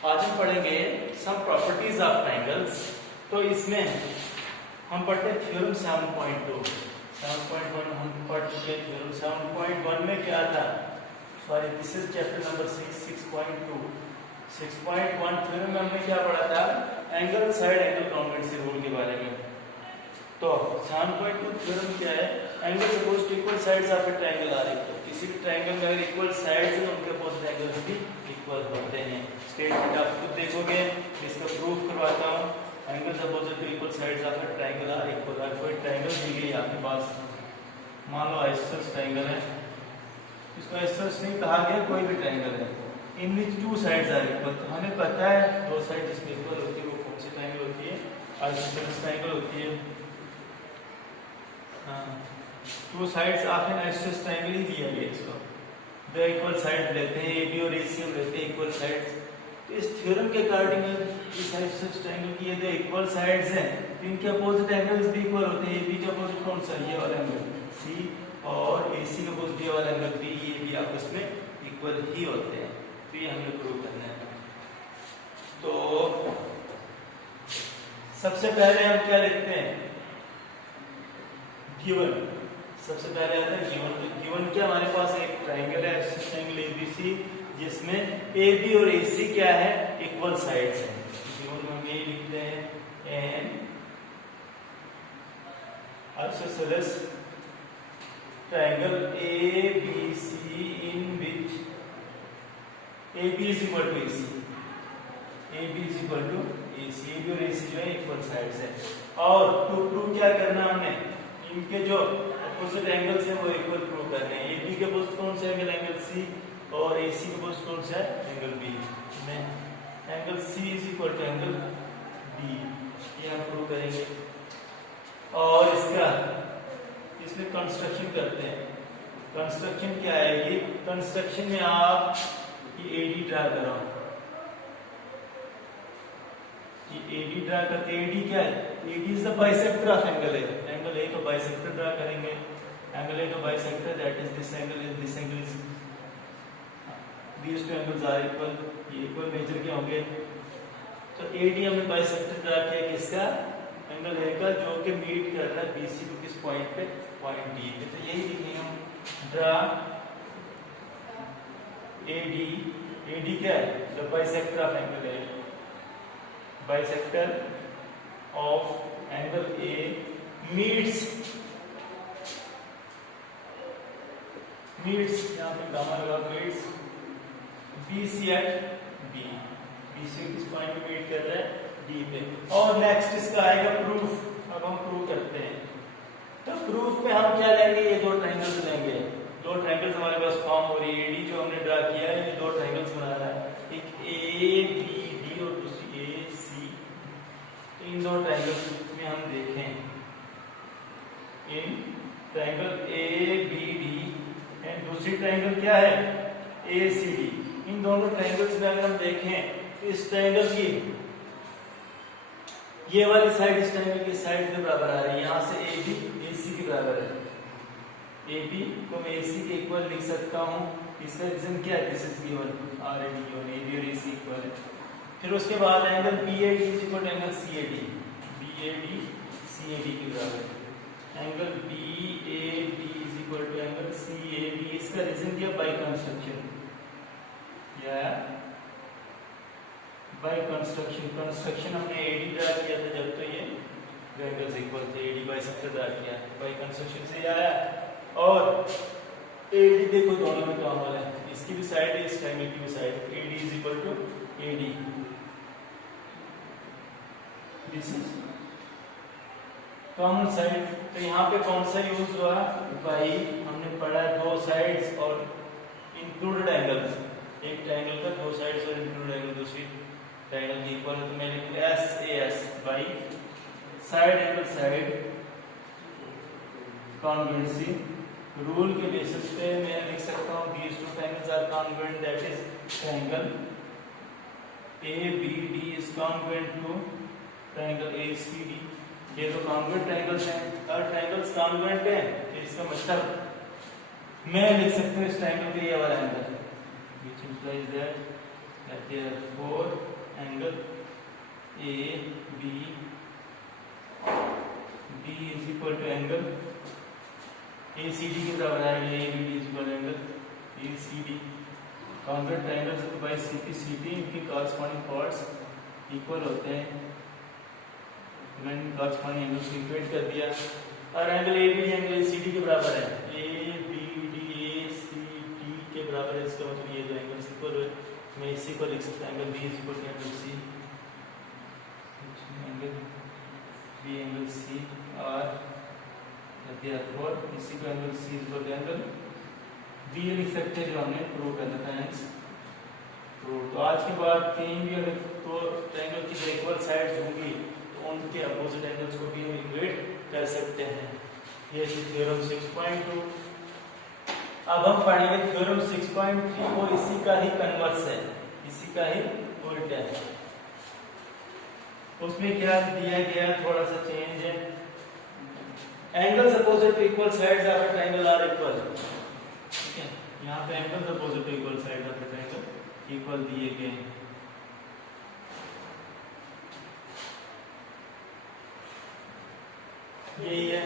आज हम पढ़ेंगे सम प्रॉपर्टीज ऑफ ट्रायंगल्स। तो इसमें हम पढ़ते हैं थ्योरम 7.2। 7.1 हम पढ़ चुके हैं। थ्योरम 7.1 में क्या था? Sorry, this is chapter number 6.2। 6.1 theorem में हमने क्या पढ़ा था? Angle side angle congruency rule के बारे में। तो 7.2 थ्योरम क्या है? एंगल सपोज equal sides of a triangle are equal. किसी भी ट्रायंगल में अगर इक्वल साइड्स हैं तो उनके अपोजिट एंगल्स भी इक्वल होते हैं। स्टेटमेंट आप खुद देखोगे, इसका प्रूफ करवाता हूं। एंगल सपोज to equal sides of a triangle are equal. अगर कोई ट्रायंगल दी गई आपके पास, मान लो आइसोसेलेस ट्रायंगल है, इसको आइसोसेलेस नहीं कहा गया, कोई भी ट्रायंगल है, इन विच टू साइड्स आर इक्वल। तो हमें पता है दो साइड जिसमें इक्वल होती है वो कौन सी ट्रायंगल होती है? आइसोसेलेस ट्रायंगल होती है। Two sides of an isosceles triangle ही दिया गया इसको। दो इक्वल साइड लेते हैं, AB और AC हम लेते हैं इक्वल साइड्स। तो इस थ्योरम के अकॉर्डिंग इस आइसोसेलेस ट्रायंगल की ये जो इक्वल साइड्स हैं तो इनके अपोजिट एंगल्स भी इक्वल होते हैं। AB का अपोजिट कौन सा? ये वाला एंगल C, और AC का अपोजिट ये वाला एंगल B, ये भी आपस में इक्वल ही होते हैं। तो ये हमें प्रूव करना है। तो सबसे पहले हम क्या लिखते हैं? गिवन। सबसे पहले आता है गिवन। तो गिवन क्या? हमारे पास एक ट्रायंगल है, ट्रायंगल ABC, जिसमें AB और AC क्या है? इक्वल साइड्स हैं। गिवन में हम यही लिखते हैं N isosceles triangle ABC in which AB is equal to AC। AB is equal to AC। AB और AC जो है इक्वल साइड्स है। और टू प्रूव क्या करना हमने? इनके जो अपोजिट एंगल्स हैं वो इक्वल प्रूव करने हैं। AB के अपोजिट कौन सा एंगल? एंगल C, और AC के अपोजिट कौन सा है? Angle B। में angle C is equal to angle B, ये हम प्रूव करेंगे। और इसमें कंस्ट्रक्शन करते हैं। कंस्ट्रक्शन क्या आएगी? कंस्ट्रक्शन में आप ये AD ड्रा करो। ये AD ड्रा करके, AD क्या है? AD is the bisector of angle A। Angle A को बाइसेक्टर ड्रा करेंगे। एंगल A को bisector, that is this angle is this angle is, these two angles are equal। ये equal major के होंगे। तो AD हमने बाइसेक्टर ड्रा किया किसका? एंगल A का, जो कि मीट कर रहा है BC को किस पॉइंट पे? पॉइंट D पे। तो यही लिखेंगे हम, ड्रा AD क्या है? The bisector of angle A। Bisector of angle A meets यहाँ पे गामा लगा, meets BC at B। BC किस पॉइंट पे मीट कर रहा है? D पे। और नेक्स्ट इसका आएगा प्रूफ। अब हम प्रूव करते हैं। तो प्रूफ में हम क्या लेंगे? ये दो ट्रायंगल्स लेंगे। दो ट्रायंगल्स हमारे पास फॉर्म हो रही है। AD जो हमने ड्रा किया है, ये दो ट्रायंगल्स बना रहा है, एक ABD और दूसरी AC। इन दो ट्रायंगल्स में हम देखें, इन ट्रायंगल ABD एंड दूसरी ट्रायंगल क्या है? ACD। इन दोनों ट्रायंगल्स में अगर हम देखें, इस ट्रायंगल की ये वाली साइड इस ट्रायंगल की साइड के बराबर आ रही है। यहाँ से AB AC के बराबर है। AB को मैं AC के इक्वल लिख सकता हूँ। इसका रीजन क्या है? This is given, already given, AB और AC इक्वल है। फिर उसके बाद angle BAD is equal to angle CAD। BAD CAD के बराबर है। Angle BAD is equal to angle CAD। इसका रीजन क्या? बाय कंस्ट्रक्शन, या बाय कंस्ट्रक्शन। कंस्ट्रक्शन हमने AD ड्रा किया था जब, तो ये एंगल्स इक्वल थे। AD बाइसेक्टर ड्रा किया, बाय कंस्ट्रक्शन से आया। और AD देखो दोनों में कॉमन है, इसकी भी साइड है, इस ट्रायंगल की भी side. AD is equal to AD। This is common side. तो यहाँ पे कौन सा यूज हुआ? भाई हमने पढ़ा दो साइड्स और इंक्लूडेड एंगल्स। एक ट्रायंगल का दो साइड्स और इंक्लूडेड एंगल दूसरी ट्रायंगल की इक्वल है। तो मैं लिखूंगा SAS by side angle side congruency rule के बेसिस पे मैं लिख सकता हूँ these two triangles are congruent, that is triangle ABD is congruent to triangle ACD। ये तो congruent triangles हैं। अगर triangles congruent हैं तो इसका मतलब मैं लिख सकता हूँ इस ट्रायंगल के ये वाला angle which implies that therefore angle ABD is equal to angle ACD के बराबर आएगा। ABD is equal to angle ACD। Congruent triangles by CP CP इनके कॉरस्पॉन्डिंग पार्ट्स इक्वल होते हैं। मैंने कॉरस्पॉन्डिंग एंगल से इक्वेट कर दिया और एंगल ABD एंगल ACD के बराबर है। ABD ACD के बराबर है, इसका मतलब ये दो एंगल्स इक्वल है। मैं इसी को लिख सकता हूं angle B is equal to angle C, angle B angle C और therefore इसी को angle C is equal to angle B लिख सकते हैं, जो हमने प्रूव करना था। तो आज के बाद कहीं भी अगर तो ट्रायंगल की इक्वल साइड्स होंगी तो उनके अपोजिट एंगल्स को भी हम इक्वेट कर सकते हैं। ये थ्योरम 6.2। अब हम पढ़ेंगे थ्योरम 6.3 वो इसी का ही कन्वर्स है, इसी का ही उल्टा है। उसमें क्या दिया गया, थोड़ा सा चेंज है। Angles opposite to equal sides of a triangle are equal. ठीक है, यहाँ पे angles opposite to equal sides of a triangle equal दिए गए हैं। यही है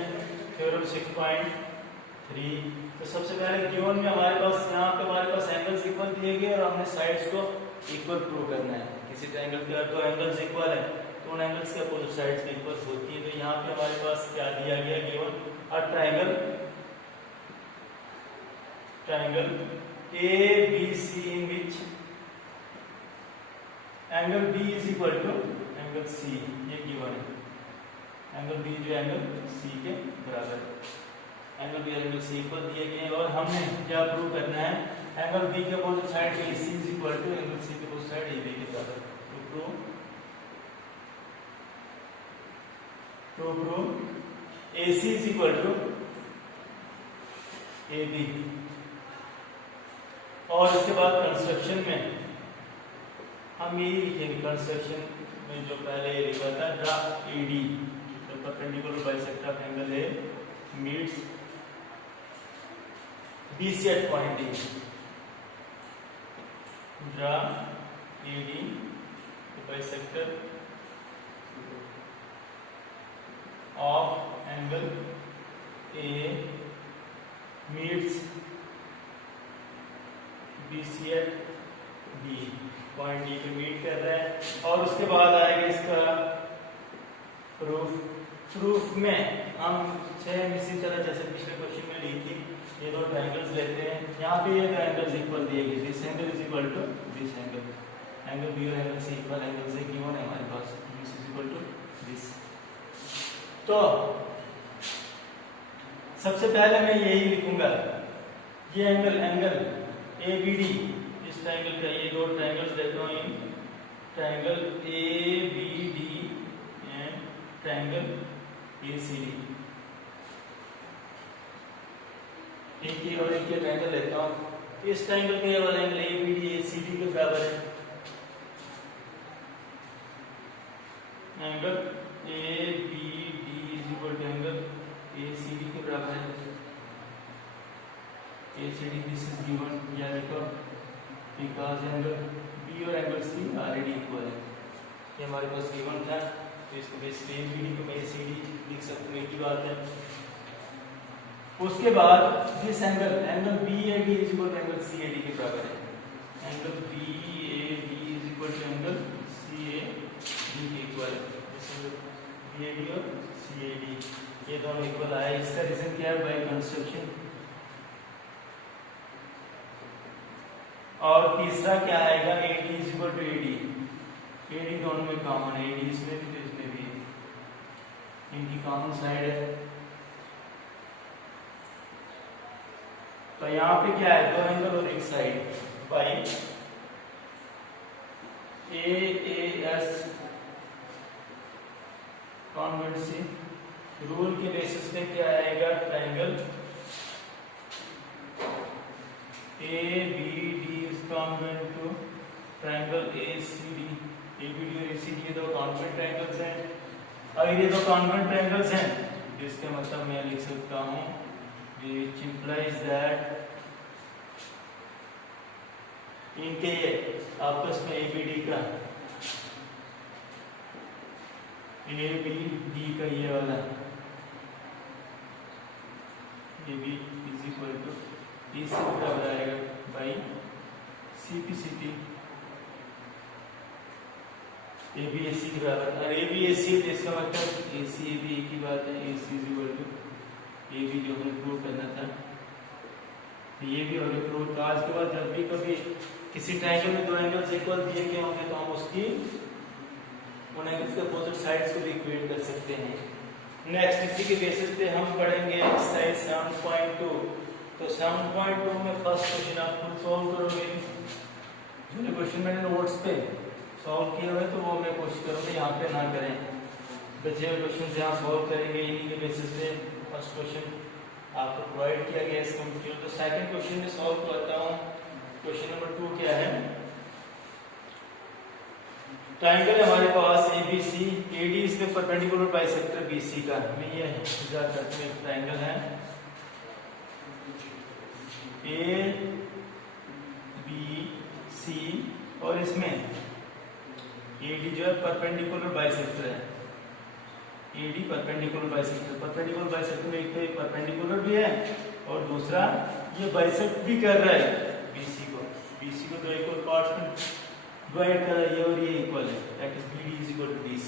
थ्योरम 6.3। तो सबसे पहले गिवन में हमारे पास यहाँ पे हमारे पास एंगल्स इक्वल दिए गए और हमने साइड्स को इक्वल प्रूव करना है। किसी ट्रायंगल के अगर दो एंगल्स इक्वल है तो उन एंगल्स के अपोजिट साइड्स इक्वल होती है। तो यहाँ पे हमारे पास क्या दिया गया, given a triangle ABC in which angle B is equal to angle C, ये गिवन है। एंगल B जो एंगल C के बराबर है। एंगल B और एंगल C इक्वल दिए गए हैं और हमने क्या प्रूव करना है, एंगल B के opposite side AC is equal to angle C के अपोजिट साइड AB के बराबर। तो prove AC is equal to AB। और इसके बाद कंस्ट्रक्शन में हम यही लिखेंगे, कंस्ट्रक्शन में जो पहले लिखा था, draw AD the perpendicular bisector of angle A meets BC at point D। Draw AD the bisector of angle A meets BC at D, point D पे मीट कर रहा है। और उसके बाद आएगा इसका प्रूफ में हम सेम इसी तरह जैसे पिछले क्वेश्चन में ली थी, ये दो ट्रायंगल्स लेते हैं। यहाँ पे ये दो एंगल्स इक्वल दिए गए, this angle is equal to this angle, angle B और एंगल C इक्वल एंगल्स है, गिवन है हमारे पास, this is equal to this. तो सबसे पहले मैं यही लिखूंगा, ये एंगल ABD, इस ट्रायंगल का, ये दो ट्रायंगल्स लेता हूँ, triangle ABD and triangle ACD, एक और एक ट्रायंगल लेता हूँ। इस ट्रायंगल का ये वाला एंगल ABD ACD के बराबर है। Angle ABD is equal to angle ACD के बराबर है। ACD दिस इज गिवन, या लिखो बिकॉज एंगल B और एंगल C ऑलरेडी इक्वल है, ये हमारे पास गिवन था। तो इसको बेस पे ABD को मैं ACD लिख सकता हूँ, एक ही बात है। उसके बाद this angle BAD is equal to angle CAD के बराबर है। Angle BAD is equal to angle CAD के इक्वल है। BAD और CAD ये दोनों इक्वल आए। इसका रीजन क्या है, बाय कंस्ट्रक्शन। और तीसरा क्या आएगा, AD is equal to AD, AD दोनों में कॉमन है, AD इसमें भी तो इसमें भी, इनकी कॉमन साइड है। तो यहाँ पे क्या है, दो एंगल और एक साइड, बाई AAS कॉन्वेंसी रूल के बेसिस पे क्या आएगा, triangle ABD is congruent to triangle ACD, ABD और ACD ये दो कॉन्ग्रुएंट ट्रायंगल्स हैं। अगर ये दो कॉन्ग्रुएंट ट्रायंगल्स हैं, जिसका मतलब मैं लिख सकता हूँ which implies that इनके आपस में ABD का ये वाला AB is equal to BC बराबर आएगा बाई CP ABAC के बराबर। और ABAC तो इसका मतलब AC AB एक ही बात है। AC is equal to AB जो हमें प्रूव करना था ये भी हो गया प्रूव। तो आज के बाद जब भी कभी किसी ट्रायंगल में दो एंगल्स इक्वल दिए गए होंगे तो हम उसकी उन एंगल्स के अपोजिट साइड्स को भी इक्वेट कर सकते हैं। नेक्स्ट इसी के बेसिस पे हम पढ़ेंगे एक्सरसाइज 7.2। तो 7.2 में फर्स्ट क्वेश्चन आप खुद सॉल्व करोगे। जो क्वेश्चन मैंने नोट्स पे सॉल्व किए हुए तो वो मैं कोशिश करूंगा यहाँ पे ना करें। बचे हुए क्वेश्चन यहाँ सॉल्व करेंगे इन्हीं के बेसिस पे। फर्स्ट क्वेश्चन आपको प्रोवाइड किया गया इसका मटेरियल। तो सेकंड क्वेश्चन में सॉल्व करता हूँ। क्वेश्चन नंबर 2 क्या है? ट्रायंगल है हमारे पास ABC, AD इसमें परपेंडिकुलर बाइसेक्टर BC का। मैं ये ट्रायंगल है ABC और इसमें AD जो है परपेंडिकुलर बाइसेक्टर है। AD perpendicular bisector. Perpendicular bisector में एक तो एक परपेंडिकुलर भी है और दूसरा ये बाइसेक्ट भी कर रहा है BC को दो इक्वल पार्ट्स में डिवाइड कर रहा है। ये और ये इक्वल है, that is BD is equal to BC।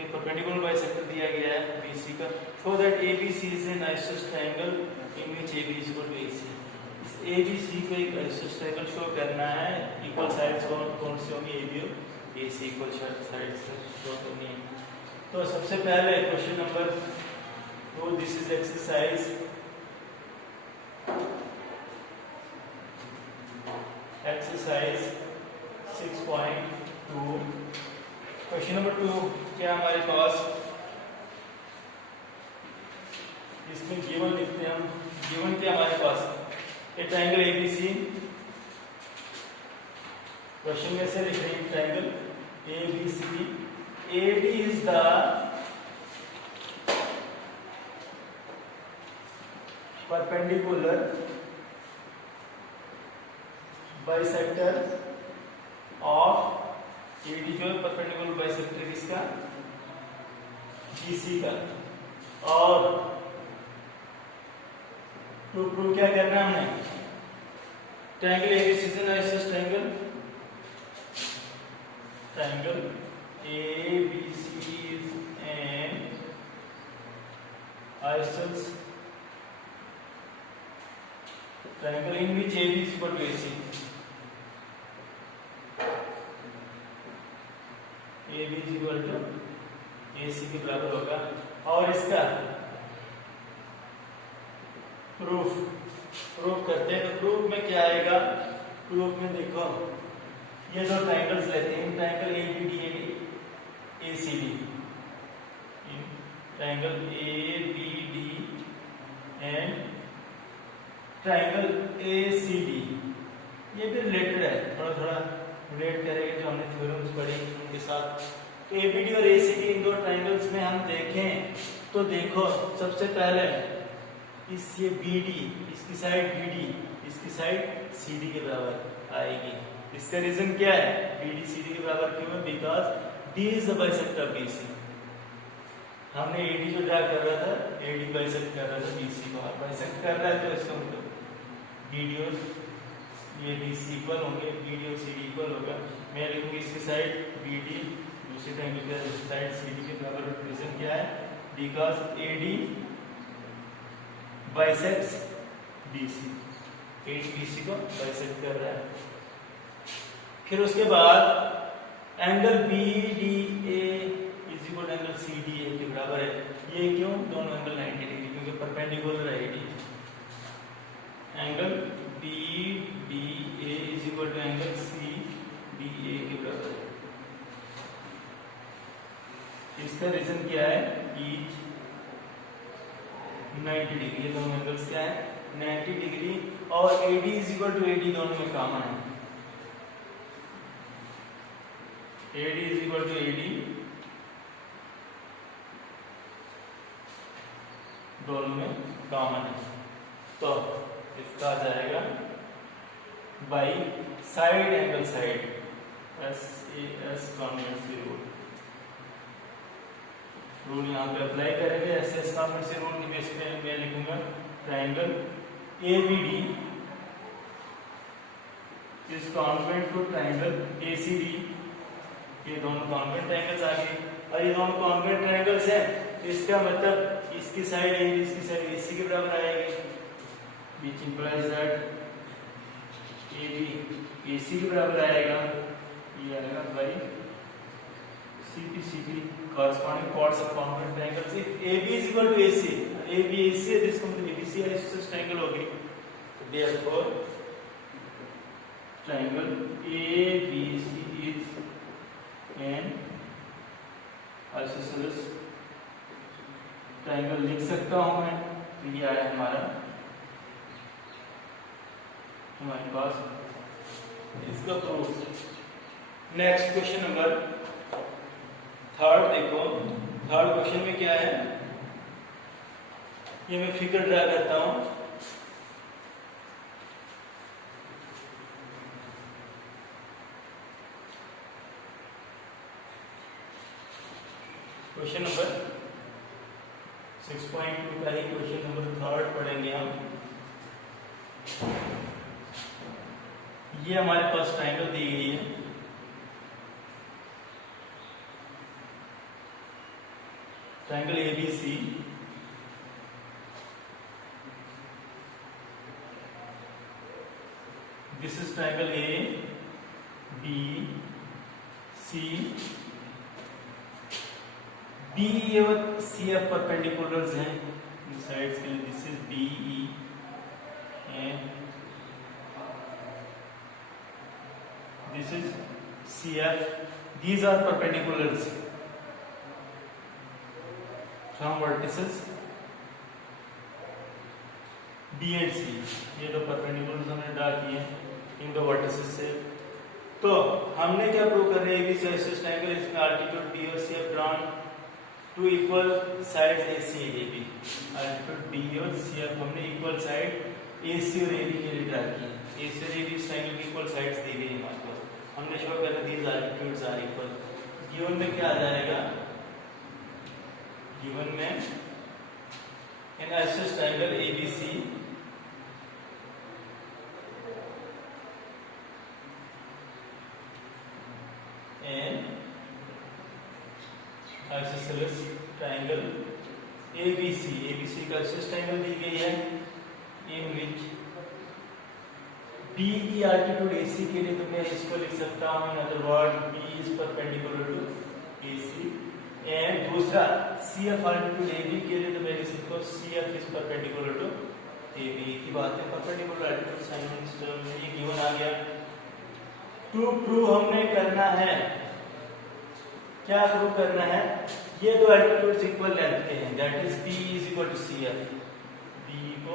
एक परपेंडिकुलर बाइसेक्टर दिया गया है BC का। Show that ABC is an isosceles triangle in which AB is equal to AC। इस ABC को एक आइसोसेलेस ट्रायंगल शो करना है। इक्वल साइड्स कौन से होंगे? AB और AC इक्वल साइड्स शो करनी है। तो सबसे पहले question number 2, this is exercise exercise 6.2। Question number 2 क्या हमारे पास? इसमें गिवन लिखते हैं हम। गिवन क्या हमारे पास? A triangle ABC। क्वेश्चन में से लिख रहे हैं triangle ABC। AD is the perpendicular bisector of AD जो है परपेंडिकुलर बाइसेक्टर किसका? BC का। और टू प्रूव क्या करना है हमने? Triangle ABC is an isosceles triangle ABC is an isosceles triangle in which AB is equal to AC। AB is equal to AC के बराबर होगा। और इसका प्रूफ करते हैं। तो प्रूफ में क्या आएगा? प्रूफ में देखो ये दो ट्रायंगल्स लेते हैं। Triangle ABD ACD, triangle ABD and triangle ACD ये भी रिलेटेड है, थोड़ा रिलेट करेंगे जो हमने थ्योरम्स पढ़े उनके साथ। तो ABD और ACD इन दो ट्रायंगल्स में हम देखें तो देखो सबसे पहले ये BD इसकी साइड BD इसकी साइड CD के बराबर आएगी। इसका रीजन क्या है? BD CD के बराबर क्यों है? Because D is the bisector of BC। हमने AD जो ड्रा कर रहा था AD बाइसेक्ट कर रहा था BC को। आप बाइसेक्ट कर रहा है तो इसका मतलब BD और ये BC इक्वल होंगे, BD और CD इक्वल होगा। मैं लिखूंगी इसकी साइड BD, दूसरी ट्रायंगल की साइड CD के बराबर। रीजन क्या है? Because AD bisects BC। AD BC को बाइसेक्ट कर रहा है। फिर उसके बाद angle BDA is equal to angle CDA के बराबर है। ये क्यों? दोनों एंगल 90 डिग्री क्योंकि परपेंडिकुलर है AD। Angle BDA is equal to angle CDA के बराबर है। इसका रीजन क्या है? Each 90 degree. ये दोनों एंगल्स क्या है? 90 डिग्री। और AD is equal to AD दोनों में कॉमन है। AD is equal to AD दोनों में कॉमन है। तो इसका आ जाएगा by side angle side, SAS congruency rule यहाँ पे अप्लाई करेंगे। SS कॉन्वेंसी रूल के बेस पे मैं लिखूंगा triangle ABD is congruent to triangle ACD। ये दोनों कॉन्वेंट ट्राइंगल्स आ गए, और ये दोनों कॉन्वेंट ट्राइंगल्स हैं, इसका मतलब इसकी साइड AB इसकी साइड AC के बराबर आएगी, which implies that AB AC के बराबर आएगा। ये आएगा by CP corresponding chords of congruent triangles। If AB is equal to AC, AB AC है, this comes to ABC isosceles triangle होगी। Therefore, triangle ABC is an isosceles triangle लिख सकता हूँ मैं। तो ये आया हमारे पास इसका proof. Next question number third देखो, थर्ड क्वेश्चन में क्या है, ये मैं फिगर ड्रा करता हूं। क्वेश्चन नंबर 6.2 का ही क्वेश्चन नंबर थर्ड पढ़ेंगे हम। ये हमारे पास ट्राइंगल दी गई है, triangle ABC। This is triangle ABC। BE और CF परपेंडिकुलर्स हैं इन साइड्स के लिए। This is BE and this is CF। These are perpendiculars from vertices B and C। ये दो परपेंडिकुलर्स हमने ड्रा किए हैं इन दो वर्टिसेस से। तो हमने क्या प्रूव कर रहे हैं, ABC isosceles triangle, इसमें altitude B और CF drawn to equal sides AC और AB। altitude B और CF हमने इक्वल साइड AC और AB के लिए ड्रा की। AC और AB ट्रायंगल की इक्वल साइड्स दी गई हमारे पास। हमने शो कर these altitudes are equal. Given में क्या आ जाएगा, गिवन में इन isosceles triangle ABC and isosceles triangle ABC। ABC का isosceles triangle दी गई है, in which BE altitude AC के लिए तो मैं इसको लिख सकता हूँ, in other words B is perpendicular to AC। And दूसरा CF altitude AB के लिए तो मैं लिख सकता हूँ CF is perpendicular to AB। की बात है, perpendicular altitude sin ये गिवन आ गया। टू प्रूव हमने करना है, क्या प्रूव करना है, ये दो एल्टीट्यूड्स इक्वल लेंथ के हैं, that is B is equal to CF। B को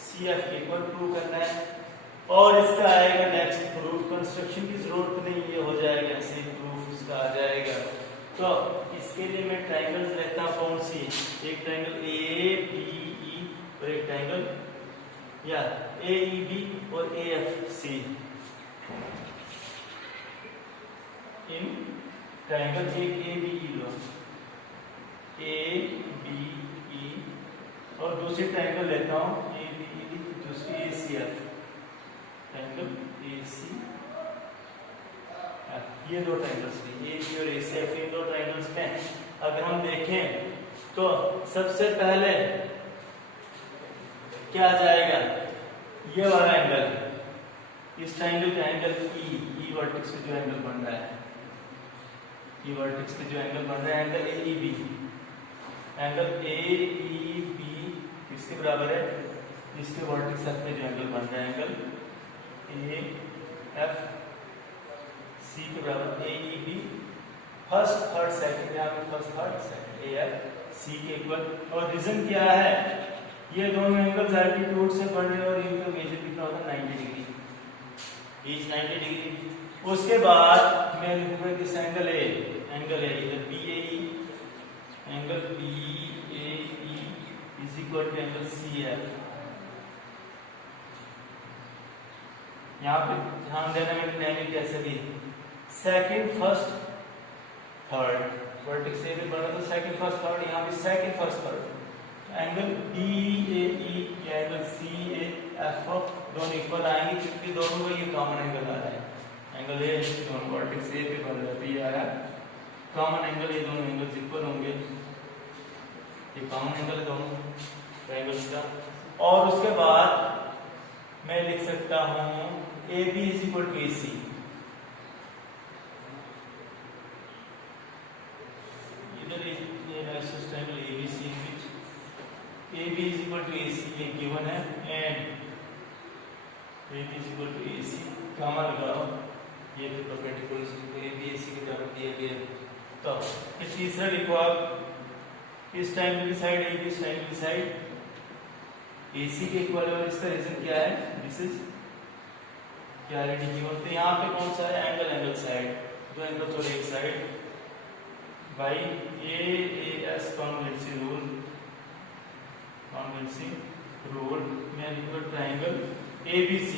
CF के इक्वल प्रूव करना है। और इसका आएगा नेक्स्ट प्रूफ, कंस्ट्रक्शन की जरूरत नहीं, ये हो जाएगा ऐसे ही प्रूफ इसका आ जाएगा। तो इसके लिए मैं ट्रायंगल्स लेता हूं कौन सी, एक ट्रायंगल ABE और एक ट्रायंगल या AEB और AFC। इन ट्रायंगल एक ABE लो, ABE, और दूसरी ट्रायंगल लेता हूं ABE, दूसरी ACF, ट्रायंगल ACF। ये दो ट्रायंगल्स थे, AB और ACF, इन दो ट्रायंगल्स में अगर हम देखें तो सबसे पहले क्या आ जाएगा, ये वाला एंगल, इस ट्रायंगल का एंगल E वर्टेक्स पे जो एंगल बन रहा है, E वर्टेक्स पे जो एंगल बन रहा है एंगल AEB, एंगल AEB किसके बराबर है, इसके वर्टेक्स F पे जो एंगल बन रहा है एंगल AFC के बराबर। AEB फर्स्ट थर्ड सेकंड, यहाँ पे फर्स्ट थर्ड सेकंड, AFC के इक्वल। और रीजन क्या है, ये दोनों एंगल्स एल्टीट्यूड से बन रहे हैं और इनका मेजर कितना होता है 90 डिग्री, ईच 90 डिग्री। उसके बाद मैं लिखूंगा किस एंगल है, एंगल है इधर BAE, angle BAE is equal to angle CF। यहाँ पे ध्यान देना मैंने नहीं कैसे भी second first third vertex A भी बना तो सेकंड फर्स्ट थर्ड, यहाँ पे second first third angle BAE या एंगल CAF दोनों इक्वल आएंगे क्योंकि दोनों में ये कॉमन एंगल आ रहा है। एंगल ए दोनों वर्टेक्स ए पे बन रहा है, B आ रहा है कॉमन एंगल, ये दोनों एंगल्स इक्वल होंगे, ये कॉमन एंगल है दोनों ट्रायंगल्स का। और उसके बाद मैं लिख सकता हूं AB is equal to AC, इधर ये आइसोस triangle ABC in which AB is equal to AC ये गिवन है and AB is equal to AC common लगाओ, ये भी परपेंडिकुलर को AB AC के बराबर दिया गया। तो इस तीसरा लिखो आप इस ट्रायंगल की साइड AB इस ट्रायंगल की साइड AC के इक्वल है और इसका रीजन क्या है, दिस इज क्या ऑलरेडी गिवन। तो यहाँ पे कौन सा है एंगल, एंगल साइड, दो एंगल और एक साइड बाई AAS कॉन्वेंसी रूल में लिखो triangle ABC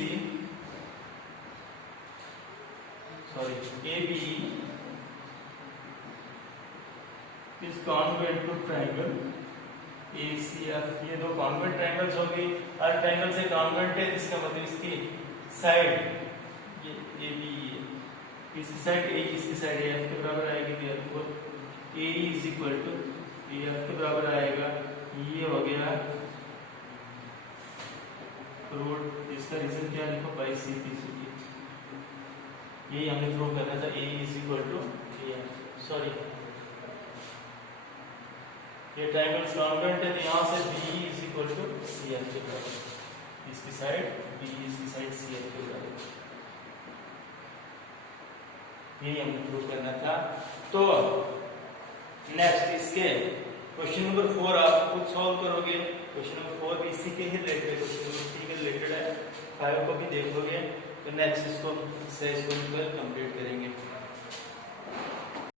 sorry ABE is congruent to triangle ACF, ये दो कॉन्वेंट ट्रायंगल्स हो गई, हर ट्रायंगल से कॉन्वेंट है इसका मतलब इसकी साइड ये AB है, इसकी साइड A इसकी साइड AF के बराबर आएगी, therefore AE is equal to AF के बराबर आएगा, ये हो गया रूट, इसका रीजन क्या लिखो बाई CPCD, यही हमने प्रूव करना था AE is equal to AF, sorry ये ट्रायंगल कॉन्वेंट है तो यहाँ से BE is equal to CF के बराबर, इसकी साइड BE इसकी साइड CF के बराबर, यही हमें प्रूव करना था। तो नेक्स्ट इसके क्वेश्चन नंबर 4 आप खुद सॉल्व करोगे, क्वेश्चन नंबर 4 भी इसी के ही रिलेटेड, क्वेश्चन नंबर 3 के रिलेटेड है, 5 को भी देखोगे, तो नेक्स्ट इसको कंप्लीट करेंगे।